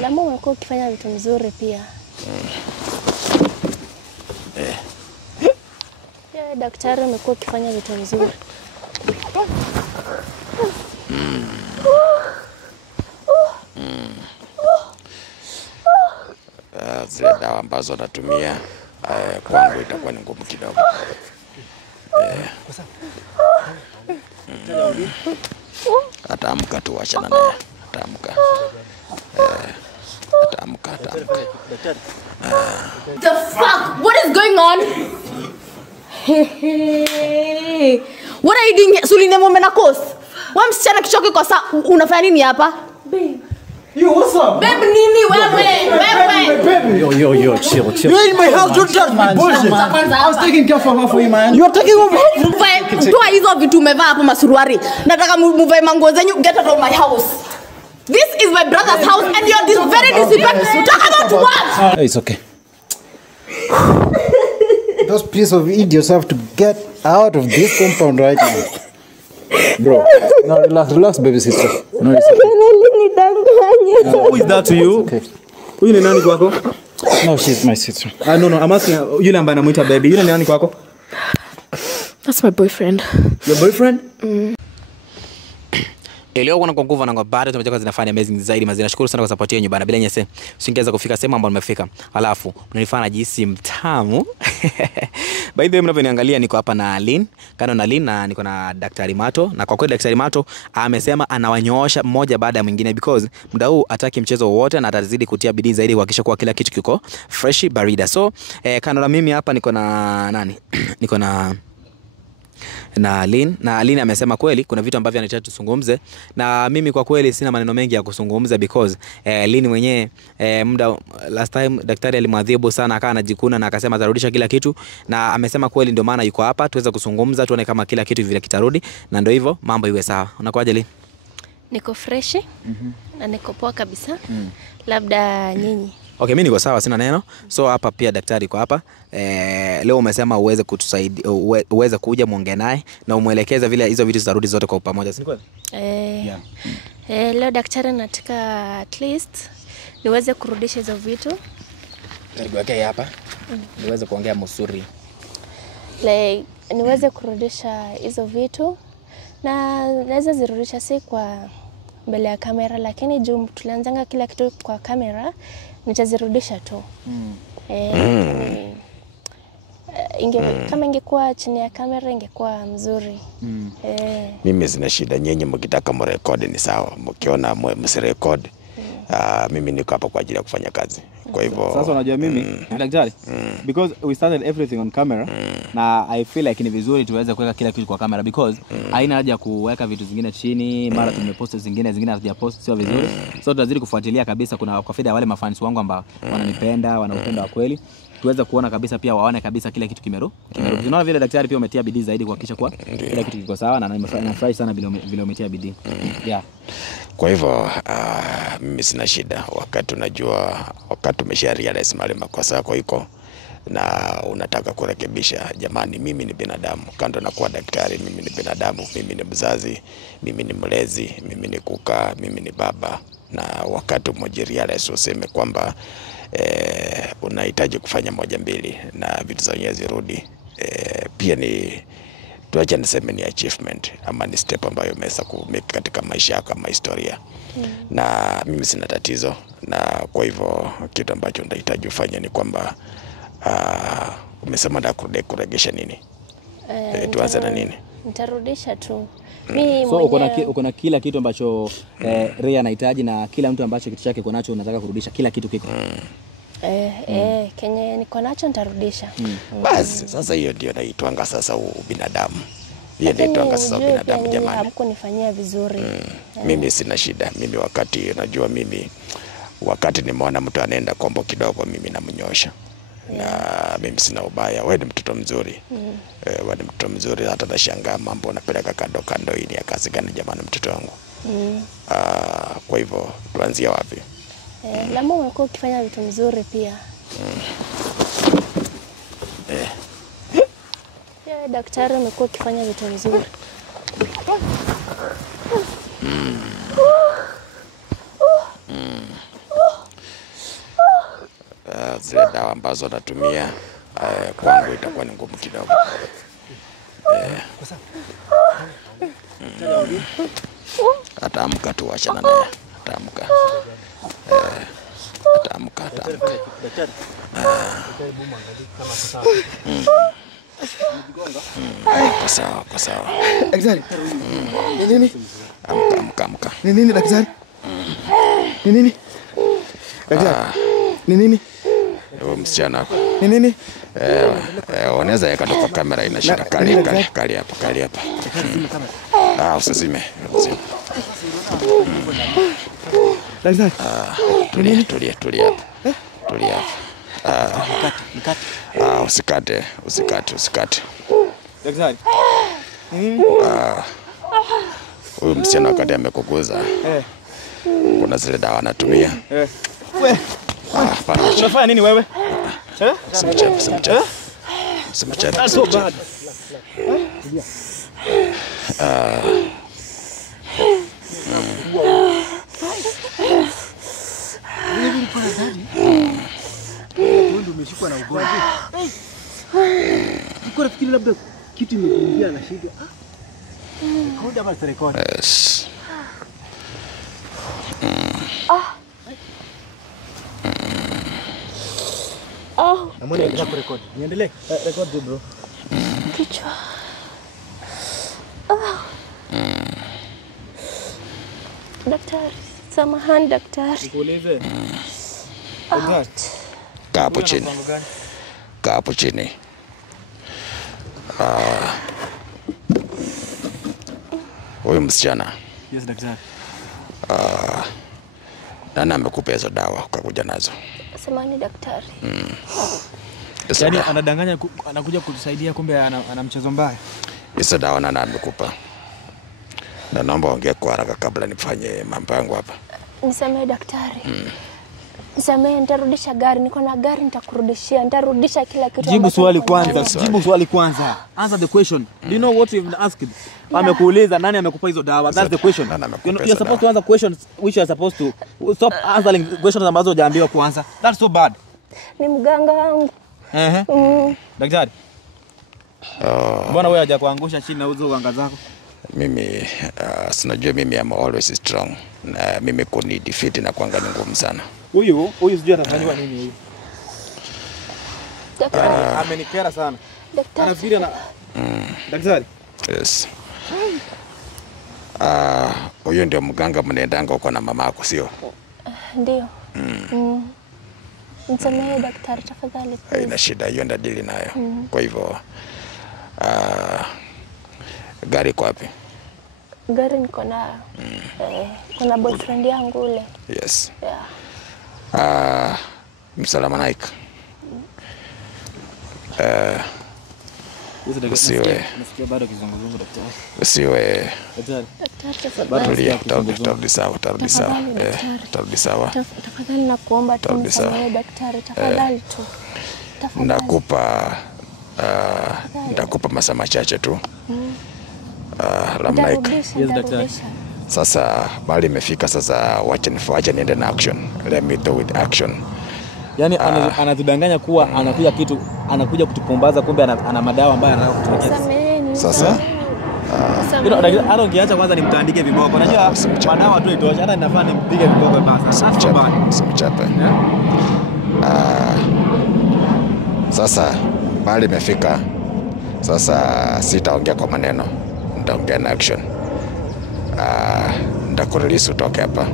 Lama umekuwa ukifanya vitu mzuri pia. Daktari umekuwa ukifanya vitu mzuri. Zile dawa ambazo natumia kwangu itakuwa ni ngumu kidogo. Ataamka tu, achana naye. Ataamka. Ataamka. The fuck? What is going on? What are you doing here? Suline momena kos. Wa msichana kichoki kwa saa unafanya nini hapa? Babe. Yo, what's up? Babe nini wewe? Yo, chill. You're in my house, don't touch my bullshit. I was taking care of her for you, man. You're taking over. Toa hizo vitu umevaa hapo masuruari. Nataka muvae manguo zenyu, get out of my house. This is my brother's house and you're this very disrespectful. Talk about what? It's okay. Those piece of idiots have to get out of this compound right now. Bro, no, relax, baby sister. No, it's okay. Who is that to you? Okay. Huyu ni nani kwako? No, she's my sister. No, I'm asking yule ambaye anamuita baby. Yule ni nani kwako? That's my boyfriend. Your boyfriend? Leo kuna kwa nguvu na kwa bado tumetoka zinafanya amazing zaidi. Nashukuru sana kwa support yenu bana. Bila nyese usingeweza kufika sehemu ambapo nimefika. Alafu mnanifanya jinsi mtamu. By the way, mnavyoniangalia niko hapa na Aline, kando na Aline na niko na Daktari Mato, na kwa kweli Daktari Mato amesema anawanyoosha mmoja baada ya mwingine because muda huu ataki mchezo wote na atazidi kutia bidii zaidi kuhakikisha kwa kila kitu kiko fresh barida. So kando na mimi hapa niko na nani? Niko na Aline, na Aline amesema kweli kuna vitu ambavyo anataka tuzungumze, na mimi kwa kweli sina maneno mengi ya kuzungumza because Aline mwenyewe muda last time daktari alimwadhibu sana, akawa anajikuna na akasema atarudisha kila kitu, na amesema kweli ndio maana yuko hapa tuweze kuzungumza tuone kama kila kitu vile kitarudi, na ndio hivyo mambo iwe sawa. Unakuaje Aline? Niko fresh na niko poa kabisa. Labda nyinyi. Okay, mimi niko sawa, sina neno. So hapa pia daktari kwa hapa. Leo umesema uweze kutusaidia, uweze kuja muongee naye na umuelekeza vile hizo vitu zitarudi zote kwa pamoja, si kweli? Leo daktari nataka at least niweze kurudisha hizo vitu. Karibu yake hapa. Niweze kuongea mzuri. Like niweze kurudisha hizo vitu na naweza zirudisha si kwa mbele ya kamera, lakini juu tulianzanga kila kitu kwa kamera nitazirudisha tu. Kama ingekuwa chini ya kamera ingekuwa mzuri. Mimi sina shida, nyenye mkitaka mrekodi ni sawa, mkiona msirekodi mimi niko hapa kwa ajili ya kufanya kazi. Kwa hivyo sasa unajua mimi daktari because we started everything on camera na I feel like ni vizuri tuweze kuweka kila kitu kwa kamera because haina haja kuweka vitu zingine chini, mara tumepost zingine hatujapost, sio vizuri. So tutazidi kufuatilia kabisa, kuna kwa faida wale mafans wangu ambao wananipenda, wanaupenda wa kweli, tuweze kuona kabisa pia waone kabisa kila kitu kimerudi. Tunaona vile daktari pia umetia bidii zaidi kuhakikisha kwa kila kitu kiko sawa, na nimefurahi sana vile umetia bidii. Kwa hivyo mimi sina shida, wakati unajua wakati umesharealize mali makosa kwa iko na unataka kurekebisha. Jamani, mimi ni binadamu, kando na kuwa daktari mimi ni binadamu, mimi ni mzazi, mimi ni mlezi, mimi ni kuka, mimi ni baba, na wakati umejirealize useme kwamba unahitaji kufanya moja mbili na vitu zenyewe zirudi, pia ni tuache niseme ni achievement ama ni step ambayo umeweza kumake katika maisha yako kama historia. Na mimi sina tatizo, na kwa hivyo kitu ambacho nitahitaji ufanye ni kwamba umesema ndio kuregesha nini? Tuanze na nini? Nitarudisha tu. Mimi so uko na kila kitu ambacho Ray anahitaji, na kila mtu ambacho kitu chake konacho unataka kurudisha, kila kitu kiko. Kenye niko nacho nitarudisha. Basi sasa hiyo ndio naitwanga sasa ubinadamu. Hiyo ndio naitwanga sasa ubinadamu jamani. Hamkunifanyia vizuri. Mimi sina shida. Mimi wakati unajua mimi wakati nimeona mtu anaenda kombo kidogo mimi namnyosha. Na mimi sina ubaya. Wewe ni mtoto mzuri. Wewe ni mtoto mzuri, hata nashangaa mambo unapeleka kando hii ni ya kazi gani jamani mtoto wangu. Kwa hivyo tuanzie wapi? Lama umekuwa ukifanya vitu mzuri pia. Daktari umekuwa ukifanya vitu mzuri. zile dawa ambazo anatumia kwangu itakuwa ni ngumu kidogo. Ataamka tu, achana naye. Ataamka. Ataamka. Kwa sawa. Daktari. Ni nini? Amka. Ni nini daktari? Ni nini? Daktari. Ni nini? Wewe msichana. Ni nini? Unaweza weka kwa kamera inashika kali hapa. Usizime. Daktari. Tulia hapa. Tulia hapa. Usikate. Daktari. Huyu msichana wakati amekuguza. Kuna zile dawa anatumia. Wewe. Unafanya nini wewe? Simchape. That's so bad. Ndio umeshikwa na ugonjwa. Niko nafikiri labda kitu imekuingia na shida. Kaunda basi rekodi. Yes. Namwona ndio kurekodi. Niendelee. Record tu bro. Kichwa. Daktari, samahani daktari. Nikuulize. Kaa hapo chini. Huyu msichana. Yes daktari. Nani amekupa hizo dawa ukakuja nazo? Samahani daktari. Yaani anadanganya anakuja kutusaidia kumbe ana mchezo mbaya. Hizo dawa nani amekupa? Na naomba ongea kwa haraka kabla nifanye mambo yangu hapa. Nisamehe daktari. Nisamehe, nitarudisha gari. Niko na gari nitakurudishia. Nitarudisha kila kitu. Jibu swali kwanza. Answer the question. Do you know what you've asked? Amekuuliza nani amekupa hizo dawa? That's the question. You're supposed to answer questions which you are supposed to stop answering questions ambazo hujaambiwa kuanza. That's so bad. Ni mganga wangu. Daktari. Mbona wewe hajakuangusha chini na uzo uganga zako? Mimi sinajua mimi am always strong. Na mimi kuni defeat na kuanga ngumu sana. Huyu sijui atafanywa nini huyu. Daktari. Amenikera sana. Daktari. Anafikiri na daktari. Yes. Huyo ndio mganga mnaendanga uko na mamako sio? Ndio. Nisamehe daktari tafadhali. Haina shida, hiyo ndadili nayo. Kwa hivyo gari kwa wapi? Gari niko na kuna boyfriend yangu ule. Yes. Yeah. Msalama Nike. Usiwe bado kizunguzungu daktari. Usiwe Daktari. Daktari tafadhali. Utarudi sawa. Tafadhali nakuomba tu nisamehe daktari tafadhali tu. Tafadhali. Ndakupa masaa machache tu. Yes daktari. Sasa bali imefika sasa, wacha niende na action. Let me do with action. Yaani anatudanganya kuwa anakuja kutupumbaza kumbe ana madawa ambayo anataka. Sasa hata ungeacha kwanza nimtandike viboko. Unajua madawa tu itosha, hata ninafaa nimpige viboko basi. Simchape. Sasa bali imefika. Sasa sitaongea kwa maneno. Nitaongea na action. Nitakurelease utoke hapa.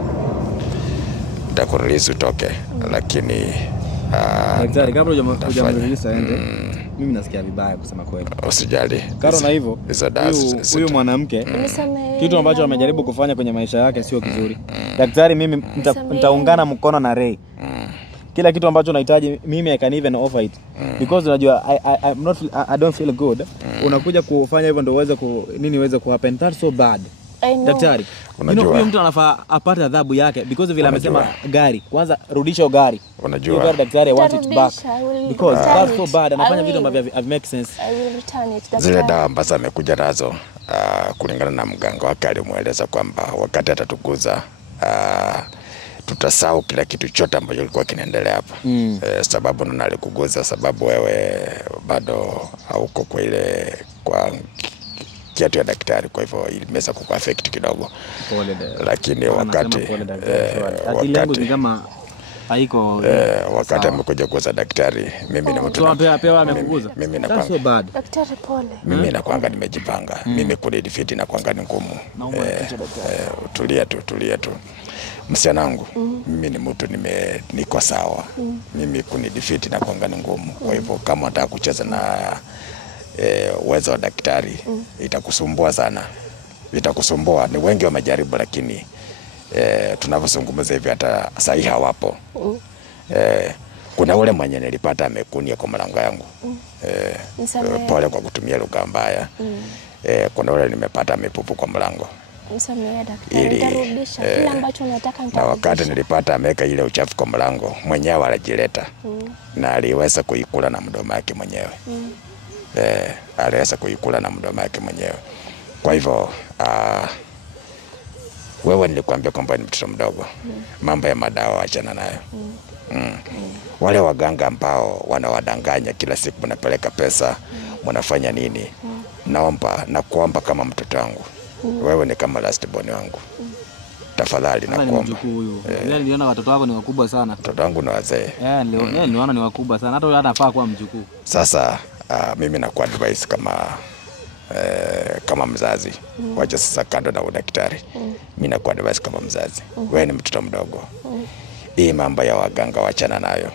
Lakini daktari kabla hujamrelease aende. Mimi nasikia vibaya kusema kweli. Usijali. Karo na hivyo. Huyu mwanamke kitu ambacho amejaribu kufanya kwenye maisha yake sio kizuri. Daktari, mimi nitaungana mkono na Ray. Kila kitu ambacho unahitaji mimi I can even offer it. Because unajua I don't feel good. Unakuja kufanya hivyo ndio uweze ku happen. That's so bad. Daktari, huyo mtu anafaa apate adhabu yake because vile amesema gari. Kwanza rudisha gari. Unajua gari daktari, I want it back. Because that's so bad. Anafanya vitu ambavyo make sense. I will return it. Zile dawa ambazo amekuja nazo kulingana na mganga wake alimueleza kwamba wakati atatukuza tutasahau kila kitu chote ambacho kilikuwa kinaendelea hapa. Sababu nalikuguza sababu wewe bado hauko kwa ile kwa kiatu ya daktari, kwa hivyo ilimeza kukuaffect kidogo. Lakini wakati kama haiko wakati amekuja kuza daktari, mimi na mtu mimi na kwanga Daktari pole. mimi na kwanga nimejipanga. Mimi kudefeat na kwanga ni ngumu. Tulia tu. Msichana wangu, mimi ni mtu niko sawa. Mimi kunidefeat na kwanga ni ngumu. Kwa hivyo kama unataka kucheza na uwezo wa daktari, itakusumbua sana. Itakusumbua. Ni wengi wamejaribu lakini tunavyozungumza hivi hata sahihi hawapo. Kuna ule mwenye nilipata amekunia kwa mlango yangu. Pole kwa kutumia lugha mbaya. Kuna ule nimepata amepupu kwa mlango. Msamehe daktari, nitarudisha kila ambacho unataka nitarudisha. Na wakati nilipata ameweka ile uchafu kwa mlango, mwenyewe alijileta. Na aliweza kuikula na mdomo wake mwenyewe. Aliweza kuikula na mdomo wake mwenyewe. Kwa hivyo wewe nilikwambia kwamba ni mtoto mdogo. Mambo ya madawa achana nayo. Wale waganga ambao wanawadanganya kila siku mnapeleka pesa, mnafanya nini? Nakuomba kama mtoto wangu. Wewe ni kama last born wangu. Tafadhali nakuomba. Niliona watoto wako ni wakubwa sana. Watoto wangu ni wazee. Niliona ni wakubwa sana. Hata huyo anafaa kuwa mjukuu. Sasa mimi nakuwa advice kama mzazi. Wacha sasa kando na udaktari. Mimi nakuwa advice kama mzazi. Wewe ni mtoto mdogo. Hii mambo ya waganga wachana nayo.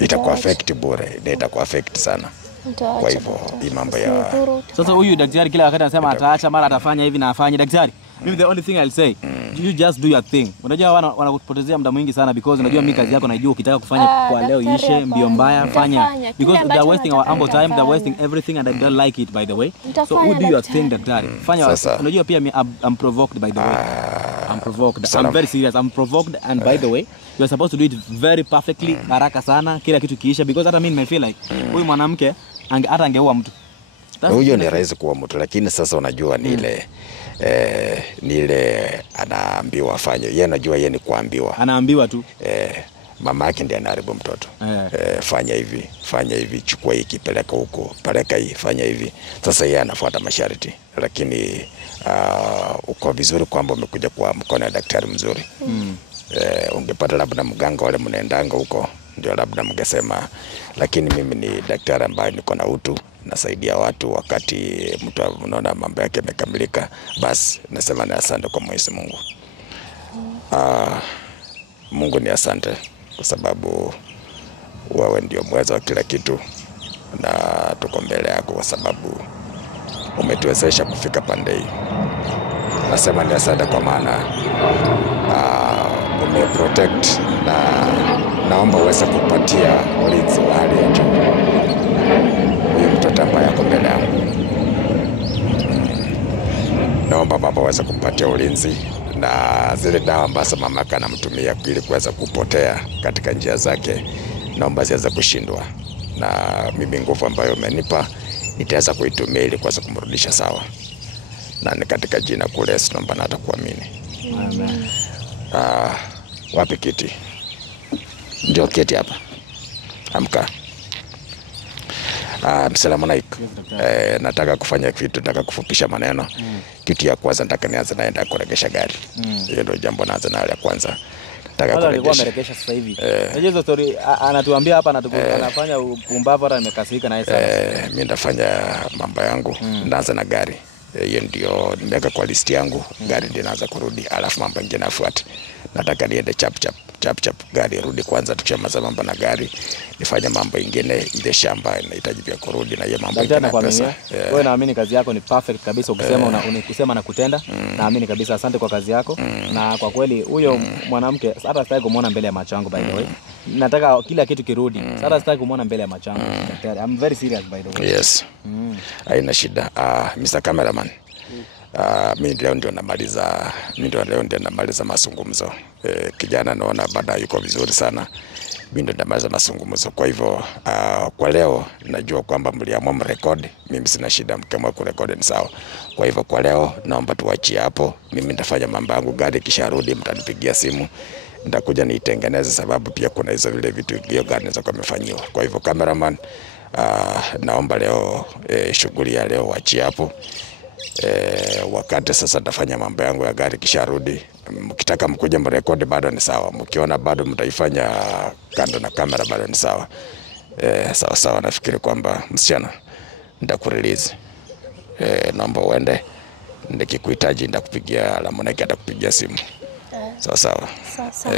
Itakuwa affect bure, itakuwa affect sana. Kwa hivyo hii mambo ya sasa huyu daktari kila wakati anasema ataacha mara atafanya hivi na afanye. Daktari, mimi the only thing I'll say, you just do your thing. Unajua wanakupotezea muda mwingi sana because unajua mimi kazi yako najua ukitaka kufanya kwa leo ishe mbio mbaya fanya, because they are wasting our ample time, they are wasting everything and I don't like it by the way. So who do your thing daktari? Fanya. Unajua pia I'm provoked by the way. I'm provoked. I'm very serious. I'm provoked and by the way you are supposed to do it very perfectly haraka sana kila kitu kiisha, because hata mimi feel like huyu mwanamke hata angeua mtu. Huyo ni rahisi kuwa mtu, lakini sasa unajua ni ile anaambiwa afanye. Yeye anajua yeye ni kuambiwa. Anaambiwa tu. Mama yake ndiye anaharibu mtoto. Fanya hivi, chukua hiki, peleka huko, peleka hii, fanya hivi. Sasa yeye anafuata masharti, lakini uko vizuri kwamba umekuja kwa mkono wa daktari mzuri. Ungepata labda mganga wale mnaendanga huko ndio labda mngesema, lakini mimi ni daktari ambaye niko na utu, nasaidia watu. Wakati mtu anaona mambo yake yamekamilika, basi nasema ni asante kwa Mwenyezi Mungu. Mungu ni asante kwa sababu wewe ndio mweza wa kila kitu, na tuko mbele yako kwa sababu umetuwezesha kufika pande hii. Nasema ni asante kwa maana umeprotect, na naomba uweze kupatia ulinzi wa hali ya juu huyu mtoto ambaye ako mbele yangu. Naomba baba uweze kumpatia ulinzi, na zile dawa ambazo mamaka anamtumia ili kuweza kupotea katika njia zake, naomba ziweze kushindwa, na mimi nguvu ambayo umenipa nitaweza kuitumia ili kuweza kumrudisha sawa, na ni katika jina kule naomba na hata kuamini. Amen. Wapi kiti? Ndio kiti hapa. Amka. Msalamu alaikum. Nataka kufanya kitu, nataka kufupisha maneno. Kitu ya kwanza nataka nianze naenda kuregesha gari. Hiyo ndio jambo naanza nalo ya kwanza. Nataka kuregesha sasa hivi. Unajua hizo story anatuambia hapa, anafanya upumbavu, hata nimekasirika na yeye. Mimi ndafanya mambo yangu, naanza na gari. Hiyo ndio nimeweka kwa list yangu. Gari ndio inaanza kurudi, alafu mambo mengine yafuate. Nataka niende chap gari rudi kwanza, tukishamaliza mambo na gari nifanye mambo mengine. Ile shamba inahitaji pia kurudi, na hiyo mambo mengine pesa. Wewe naamini kazi yako ni perfect kabisa, ukisema unakusema na kutenda. Naamini kabisa, asante kwa kazi yako. Na kwa kweli huyo mwanamke hata sitaki kumuona mbele ya macho yangu by the way. Nataka kila kitu kirudi. Hata sitaki kumuona mbele ya macho yangu daktari. I'm very serious by the way. Yes. Haina shida. Mr. Cameraman. Mimi leo ndio namaliza mazungumzo. Kijana naona baada yuko vizuri sana. mimi ndo ndamaliza mazungumzo. Kwa hivyo kwa leo najua kwamba mliamua mrekodi, mimi sina shida, mkiamua kurekodi ni sawa. Kwa hivyo kwa leo naomba tuachie hapo, mimi nitafanya mambo yangu, gari kisharudi mtanipigia simu, nitakuja niitengeneze, sababu pia kuna hizo vile vitu hiyo gari inaweza kumefanyiwa. Kwa hivyo cameraman, naomba leo shughuli ya leo waachie hapo. Wakati sasa nitafanya mambo yangu ya gari kisharudi, mkitaka mkuja mrekodi bado ni sawa, mkiona bado mtaifanya kando na kamera bado ni sawa. Sawa sawa, nafikiri kwamba msichana nitakurelease. Naomba uende, nikikuhitaji nitakupigia, Lamoneke atakupigia simu. Sawa sawa. Sawa sawa.